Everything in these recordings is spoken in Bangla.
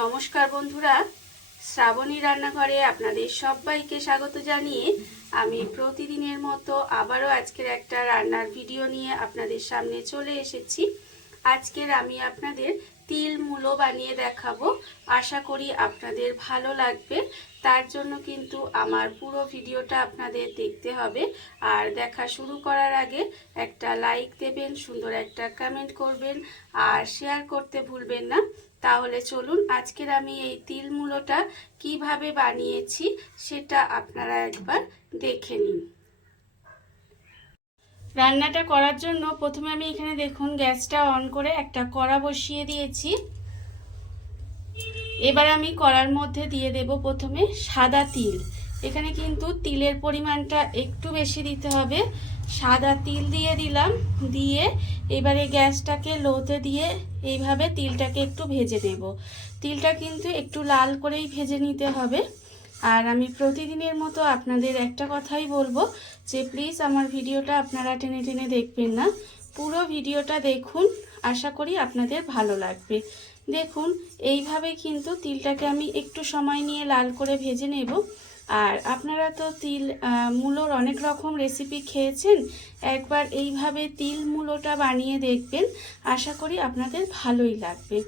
নমস্কার বন্ধুরা, শ্রাবণী রান্নাঘরে আপনাদের সবাইকে স্বাগত জানিয়ে আমি প্রতিদিনের মতো আবারও আজকের একটা রান্নার ভিডিও নিয়ে আপনাদের সামনে চলে এসেছি। আজকের আমি আপনাদের তিল মূলো বানিয়ে দেখাবো। আশা করি আপনাদের ভালো লাগবে। তার জন্য কিন্তু আমার পুরো ভিডিওটা আপনাদের দেখতে হবে। আর দেখা শুরু করার আগে একটা লাইক দেবেন, সুন্দর একটা কমেন্ট করবেন আর শেয়ার করতে ভুলবেন না। তাহলে চলুন আজকের আমি এই তিল মূলোটা কিভাবে বানিয়েছি সেটা আপনারা একবার দেখে নিন। রান্নাটা করার জন্য প্রথমে আমি এখানে দেখুন গ্যাসটা অন করে একটা কড়া বসিয়ে দিয়েছি। এবার আমি কড়ার মধ্যে দিয়ে দেব প্রথমে সাদা তিল। এখানে কিন্তু তিলের পরিমাণটা একটু বেশি দিতে হবে। সাদা তিল দিয়ে দিলাম, দিয়ে এবারে গ্যাসটাকে লোতে দিয়ে এইভাবে তিলটাকে একটু ভেজে নেব। তিলটা কিন্তু একটু লাল করেই ভেজে নিতে হবে। আর আমি প্রতিদিনের মতো আপনাদের একটা কথাই বলবো যে প্লিজ আমার ভিডিওটা আপনারা টেনে টেনে দেখবেন না, পুরো ভিডিওটা দেখুন, আশা করি আপনাদের ভালো লাগবে। দেখুন এইভাবে কিন্তু তিলটাকে আমি একটু সময় নিয়ে লাল করে ভেজে নেব। আর আপনারা তো তিল মূলোর অনেক রকম রেসিপি খেয়েছেন, একবার এইভাবে তিল মূলোটা বানিয়ে দেখবেন, আশা করি আপনাদের ভালোই লাগবে।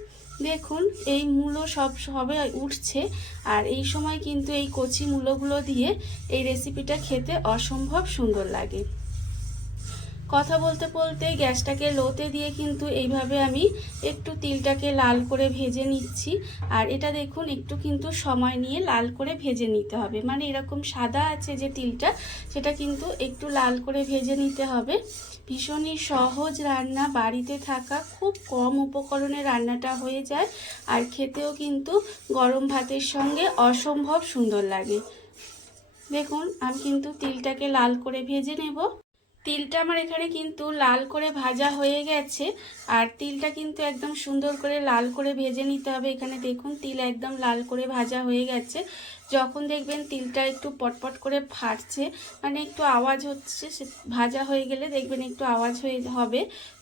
দেখুন এই মূলো সবে উঠছে, আর এই সময় কিন্তু এই কচি মূলোগুলো দিয়ে এই রেসিপিটা খেতে অসম্ভব সুন্দর লাগে। কথা বলতে বলতে গ্যাসটাকে লোতে দিয়ে কিন্তু এইভাবে আমি একটু তিলটাকে লাল করে ভেজে নিচ্ছি। আর এটা দেখুন একটু কিন্তু সময় নিয়ে লাল করে ভেজে নিতে হবে, মানে এরকম সাদা আছে যে তিলটা, সেটা কিন্তু একটু লাল করে ভেজে নিতে হবে। ভীষণই সহজ রান্না, বাড়িতে থাকা খুব কম উপকরণে রান্নাটা হয়ে যায়, আর খেতেও কিন্তু গরম ভাতের সঙ্গে অসম্ভব সুন্দর লাগে। দেখুন আমি কিন্তু তিলটাকে লাল করে ভেজে নেব। তিলটা আমার এখানে কিন্তু লাল করে ভাজা হয়ে গেছে। আর তিলটা কিন্তু একদম সুন্দর করে লাল করে ভেজে নিতে হবে। এখানে দেখুন তিল একদম লাল করে ভাজা হয়ে গেছে। যখন দেখবেন তিলটা একটু পটপট করে ফাটছে, মানে একটু আওয়াজ হচ্ছে, সে ভাজা হয়ে গেলে দেখবেন একটু আওয়াজ হবে,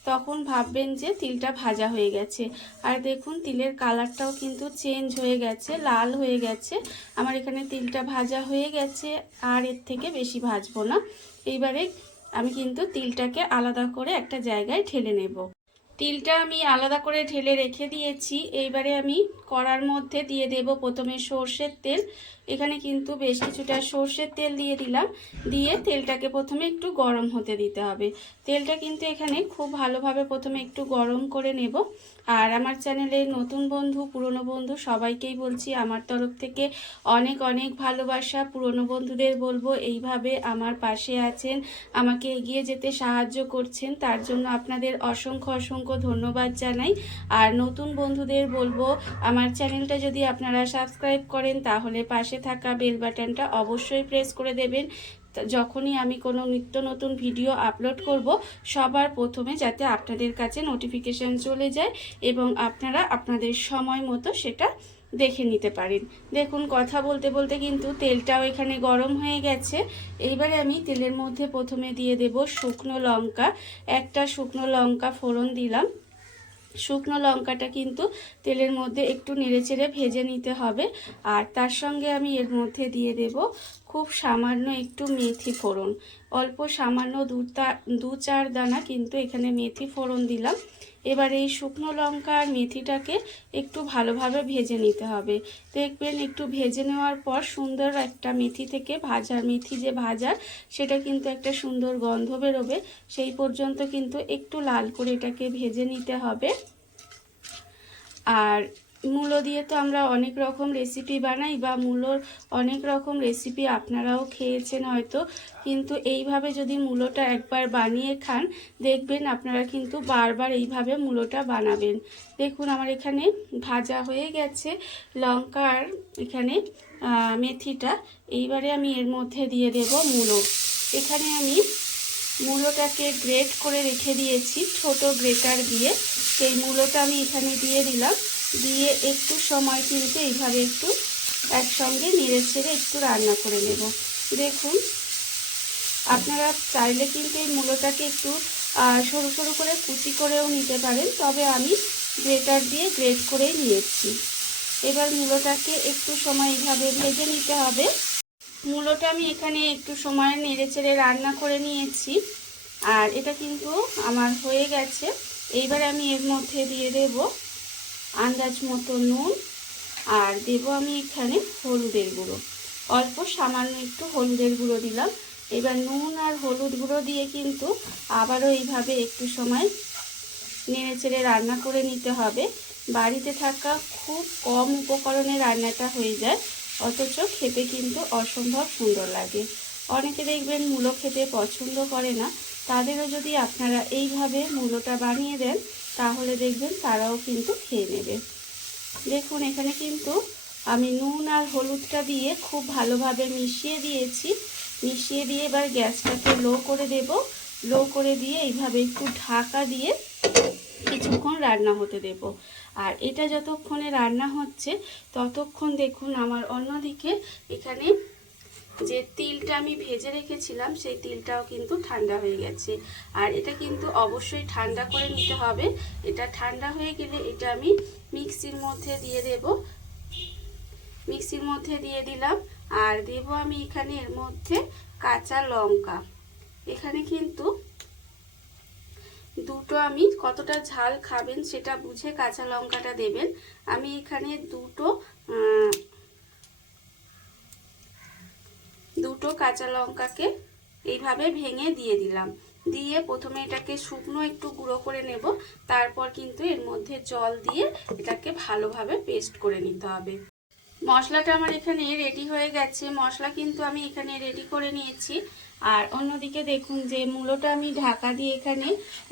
তখন ভাববেন যে তিলটা ভাজা হয়ে গেছে। আর দেখুন তিলের কালারটাও কিন্তু চেঞ্জ হয়ে গেছে, লাল হয়ে গেছে। আমার এখানে তিলটা ভাজা হয়ে গেছে, আর এর থেকে বেশি ভাজবো না। এইবারে আমি কিন্তু তিলটাকে আলাদা করে একটা জায়গায় ঢেলে নেব। তিলটা আমি আলাদা করে ঢেলে রেখে দিয়েছি। এইবারে আমি কড়ার মধ্যে দিয়ে দেব প্রথমে সর্ষের তেল। এখানে কিন্তু বেশ কিছুটা সর্ষের তেল দিয়ে দিলাম। দিয়ে তেলটাকে প্রথমে একটু গরম হতে দিতে হবে। তেলটা কিন্তু এখানে খুব ভালোভাবে প্রথমে একটু গরম করে নেব। আর আমার চ্যানেলে নতুন বন্ধু পুরনো বন্ধু সবাইকেই বলছি আমার তরফ থেকে অনেক অনেক ভালোবাসা। পুরনো বন্ধুদের বলবো এইভাবে আমার পাশে আছেন, আমাকে এগিয়ে যেতে সাহায্য করছেন, তার জন্য আপনাদের অসংখ্য অসংখ্য ধন্যবাদ জানাই। আর নতুন বন্ধুদের বলবো আমার চ্যানেলটা যদি আপনারা সাবস্ক্রাইব করেন তাহলে পাশে থাকা বেল বাটনটা অবশ্যই প্রেস করে দেবেন, যখনই আমি কোনো নিত্য নতুন ভিডিও আপলোড করব সবার প্রথমে যাতে আপনাদের কাছে নোটিফিকেশান চলে যায় এবং আপনারা আপনাদের সময় মতো সেটা দেখে নিতে পারেন। দেখুন কথা বলতে বলতে কিন্তু তেলটাও এখানে গরম হয়ে গেছে। এইবারে আমি তেলের মধ্যে প্রথমে দিয়ে দেব শুকনো লঙ্কা। একটা শুকনো লঙ্কা ফোড়ন দিলাম। শুকনো লঙ্কাটা কিন্তু তেলের মধ্যে একটু নেড়েচেড়ে ভেজে নিতে হবে। আর তার সঙ্গে আমি এর মধ্যে দিয়ে দেব খুব সামান্য একটু মেথি ফোড়ন। অল্প সামান্য দু চার দানা কিন্তু এখানে মেথি ফোড়ন দিলাম। এবার এই শুকনো লঙ্কা আর মেথিটাকে একটু ভালোভাবে ভেজে নিতে হবে। দেখবেন একটু ভেজে নেওয়ার পর সুন্দর একটা মেথি থেকে মেথি যে ভাজা সেটা কিন্তু একটা সুন্দর গন্ধ বেরোবে। সেই পর্যন্ত কিন্তু একটু লাল করে এটাকে ভেজে নিতে হবে। আর মূলো দিয়ে তো আমরা অনেক রকম রেসিপি বানাই, বা মূলোর অনেক রকম রেসিপি আপনারাও খেয়েছেন হয়তো, কিন্তু এইভাবে যদি মূলোটা একবার বানিয়ে খান দেখবেন আপনারা কিন্তু বারবার এইভাবে মূলোটা বানাবেন। দেখুন আমার এখানে ভাজা হয়ে গেছে লঙ্কা আর এখানে মেথিটা। এইবারে আমি এর মধ্যে দিয়ে দেব মূলো। এখানে আমি মূলোটাকে গ্রেট করে রেখে দিয়েছি ছোট গ্রেটার দিয়ে, সেই মূলোটা আমি এখানে দিয়ে দিলাম। দিয়ে একটু সময় কিন্তু এইভাবে একটু একসঙ্গে নেড়ে ছেড়ে একটু রান্না করে নেব। দেখুন আপনারা চাইলে কিন্তু এই মূলোটাকে একটু সরু সরু করে কুচি করেও নিতে পারেন, তবে আমি গ্রেটার দিয়ে গ্রেট করেই নিয়েছি। এবার মূলোটাকে একটু সময় এইভাবে ভেজে নিতে হবে। মূলোটা আমি এখানে একটু সময় নেড়ে চেড়ে রান্না করে নিয়েছি, আর এটা কিন্তু আমার হয়ে গেছে। এইবারে আমি এর মধ্যে দিয়ে দেব আন্দাজ মতো নুন, আর দেব আমি এখানে হলুদের গুঁড়ো, অল্প সামান্য একটু হলুদের গুঁড়ো দিলাম। এবার নুন আর হলুদ গুঁড়ো দিয়ে কিন্তু আবারও এইভাবে একটু সময় নেড়ে চেড়ে রান্না করে নিতে হবে। বাড়িতে থাকা খুব কম উপকরণে রান্নাটা হয়ে যায়, অথচ খেতে কিন্তু অসম্ভব সুন্দর লাগে। অনেকে দেখবেন মূলো খেতে পছন্দ করে না, তাদেরও যদি আপনারা এইভাবে মূলোটা বানিয়ে দেন তাহলে দেখবেন তারাও কিন্তু খেয়ে নেবে। দেখুন এখানে কিন্তু আমি নুন আর হলুদটা দিয়ে খুব ভালোভাবে মিশিয়ে দিয়েছি। মিশিয়ে দিয়ে এবার গ্যাসটাকে লো করে দেব। লো করে দিয়ে এইভাবে একটু ঢাকা দিয়ে কিছুক্ষণ রান্না হতে দেব। আর এটা যতক্ষণে রান্না হচ্ছে ততক্ষণ দেখুন আমার অন্যদিকে এখানে যে তিলটা আমি ভেজে রেখেছিলাম সেই তিলটাও কিন্তু ঠান্ডা হয়ে গেছে। আর এটা কিন্তু অবশ্যই ঠান্ডা করে নিতে হবে। এটা ঠান্ডা হয়ে গেলে এটা আমি মিক্সির মধ্যে দিয়ে দেব। মিক্সির মধ্যে দিয়ে দিলাম, আর দেব আমি এখানে এর মধ্যে কাঁচা লঙ্কা। এখানে কিন্তু দুটো, আমি কতটা ঝাল খাবেন সেটা বুঝে কাঁচা লঙ্কাটা দেবেন। আমি এখানে দুটো কাঁচা লঙ্কাকে এইভাবে ভেঙে দিয়ে দিলাম। দিয়ে প্রথমে এটাকে শুকনো একটু গুঁড়ো করে নেব, তারপর কিন্তু এর মধ্যে জল দিয়ে এটাকে ভালোভাবে পেস্ট করে নিতে হবে। মশলাটা আমার এখানে রেডি হয়ে গেছে। মশলা কিন্তু আমি এখানে রেডি করে নিয়েছি। আর অন্যদিকে দেখুন যে মূলোটা আমি ঢাকা দিয়ে এখানে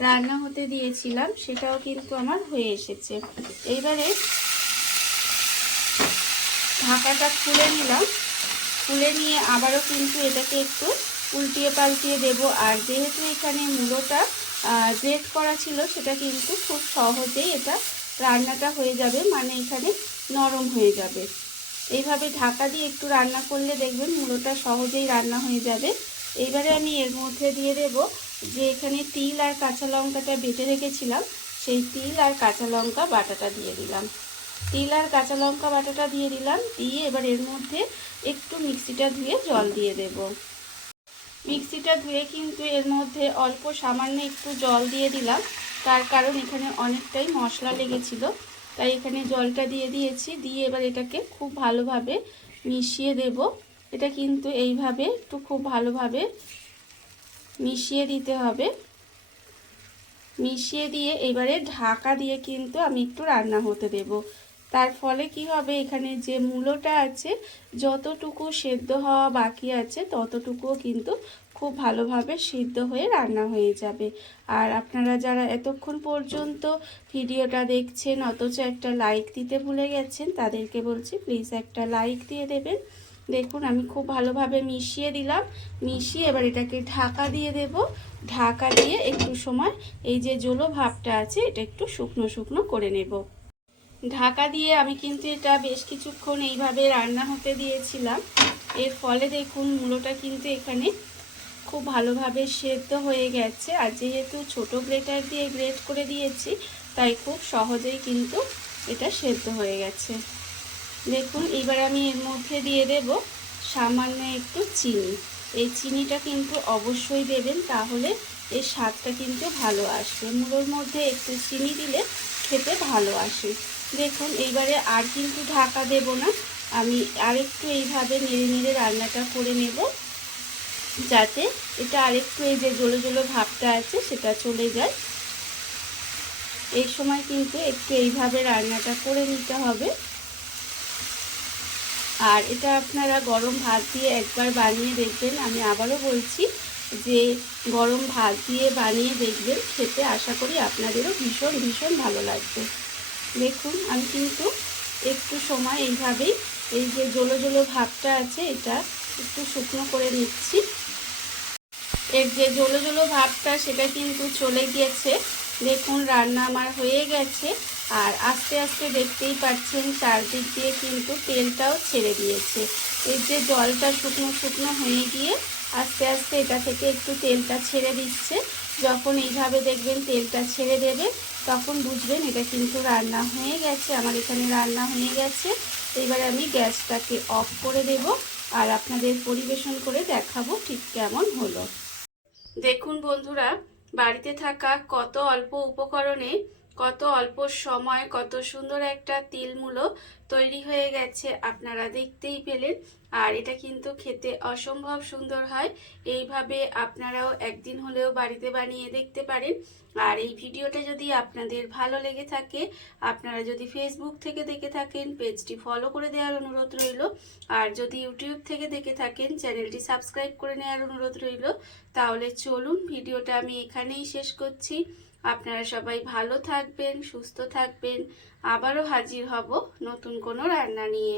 রান্না হতে দিয়েছিলাম সেটাও কিন্তু আমার হয়ে এসেছে। এইবারে ঢাকাটা খুলে নিলাম। খুলে নিয়ে আবারও কিন্তু এটাকে একটু উল্টিয়ে পাল্টিয়ে দেব। আর যেহেতু এখানে মূলোটা গ্রেট করা ছিল সেটা কিন্তু খুব সহজেই এটা রান্নাটা হয়ে যাবে, মানে এখানে নরম হয়ে যাবে। এইভাবে ঢাকা দিয়ে একটু রান্না করলে দেখবেন মূলোটা সহজেই রান্না হয়ে যাবে। এইবারে আমি এর মধ্যে দিয়ে দেব যে এখানে তিল আর কাঁচা লঙ্কাটা বেটে রেখেছিলাম, সেই তিল আর কাঁচা লঙ্কা বাটাটা দিয়ে দিলাম। তিল আর কাঁচা লঙ্কা বাটাটা দিয়ে দিলাম। দিয়ে এবার এর মধ্যে একটু মিক্সিটা ধুয়ে জল দিয়ে দেব। মিক্সিটা ধুয়ে কিন্তু এর মধ্যে অল্প সামান্য একটু জল দিয়ে দিলাম, তার কারণ এখানে অনেকটাই মশলা লেগেছিল, তাই এখানে জলটা দিয়ে দিয়েছি। দিয়ে এবার এটাকে খুব ভালোভাবে মিশিয়ে দেব। এটা কিন্তু এইভাবে একটু খুব ভালোভাবে মিশিয়ে দিতে হবে। মিশিয়ে দিয়ে এবারে ঢাকা দিয়ে কিন্তু আমি একটু রান্না হতে দেব। তার ফলে কি হবে, এখানে যে মূলোটা আছে যতটুকু সেদ্ধ হওয়া বাকি আছে ততটুকুও কিন্তু খুব ভালোভাবে সিদ্ধ হয়ে রান্না হয়ে যাবে। আর আপনারা যারা এতক্ষণ পর্যন্ত ভিডিওটা দেখছেন অথচ একটা লাইক দিতে ভুলে গেছেন তাদেরকে বলছি প্লিজ একটা লাইক দিয়ে দেবেন। দেখুন আমি খুব ভালোভাবে মিশিয়ে দিলাম। মিশিয়ে এবার এটাকে ঢাকা দিয়ে দেব। ঢাকা দিয়ে একটু সময় এই যে জলো ভাবটা আছে এটা একটু শুকনো শুকনো করে নেব। ঢাকা দিয়ে আমি কিন্তু এটা বেশ কিছুক্ষণ এইভাবে রান্না হতে দিয়েছিলাম। এর ফলে দেখুন মূলোটা কিন্তু এখানে খুব ভালোভাবে সেদ্ধ হয়ে গেছে। আর যেহেতু ছোট গ্রেটার দিয়ে গ্রেট করে দিয়েছি তাই খুব সহজেই কিন্তু এটা সেদ্ধ হয়ে গেছে। দেখুন এবার আমি এর মধ্যে দিয়ে দেব সামান্য একটু চিনি। এই চিনিটা কিন্তু অবশ্যই দেবেন, তাহলে এর স্বাদটা কিন্তু ভালো আসবে। মূলোর মধ্যে একটু চিনি দিলে খেতে ভালো আসে। দেখুন এইবারে আর কিন্তু ঢাকা দেব না, আমি আরেকটু এইভাবে নেড়ে নেড়ে রান্নাটা করে নেব, যাতে এটা আরেকটু এই যে জলো জলো ভাবটা আছে সেটা চলে যায়। এই সময় কিন্তু একটু এইভাবে রান্নাটা করে নিতে হবে। আর এটা আপনারা গরম ভাত দিয়ে একবার বানিয়ে দেখবেন। আমি আবারও বলছি যে গরম ভাত দিয়ে বানিয়ে দেখবেন, খেতে আশা করি আপনাদেরও ভীষণ ভীষণ ভালো লাগবে। দেখুন আমি কিন্তু একটু সময় এইভাবেই এই যে জলো জলো ভাবটা আছে এটা একটু শুকনো করে নিচ্ছি। এর যে জলো জলো ভাবটা সেটা কিন্তু চলে গিয়েছে। দেখুন রান্না আমার হয়ে গেছে। আর আস্তে আস্তে দেখতেই পাচ্ছেন চারদিক দিয়ে কিন্তু তেলটাও ছেড়ে দিয়েছে। এর যে জলটা শুকনো শুকনো হয়ে গিয়ে আস্তে আস্তে এটা থেকে একটু তেলটা ছেড়ে দিচ্ছে। যখন এইভাবে দেখবেন তেলটা ছেড়ে দেবে তখন বুঝবেন এটা কিন্তু রান্না হয়ে গেছে। আমার এখানে রান্না হয়ে গেছে। এবারে আমি গ্যাসটাকে অফ করে দেব আর আপনাদের পরিবেশন করে দেখাবো ঠিক কেমন হলো। দেখুন বন্ধুরা, বাড়িতে থাকা কত অল্প উপকরণে কত অল্প সময় কত সুন্দর একটা তিলমুলো তৈরি হয়ে গেছে, আপনারা দেখতেই পেলেন। আর এটা কিন্তু খেতে অসম্ভব সুন্দর হয়। এইভাবে আপনারাও একদিন হলেও বাড়িতে বানিয়ে দেখতে পারেন। আর এই ভিডিওটা যদি আপনাদের ভালো লেগে থাকে, আপনারা যদি ফেসবুক থেকে দেখে থাকেন পেজটি ফলো করে দেওয়ার অনুরোধ রইল। আর যদি ইউটিউব থেকে দেখে থাকেন চ্যানেলটি সাবস্ক্রাইব করে নেওয়ার অনুরোধ রইল। তাহলে চলুন ভিডিওটা আমি এখানেই শেষ করছি। আপনারা সবাই ভালো থাকবেন, সুস্থ থাকবেন। আবারও হাজির হব নতুন কোনো রান্না নিয়ে।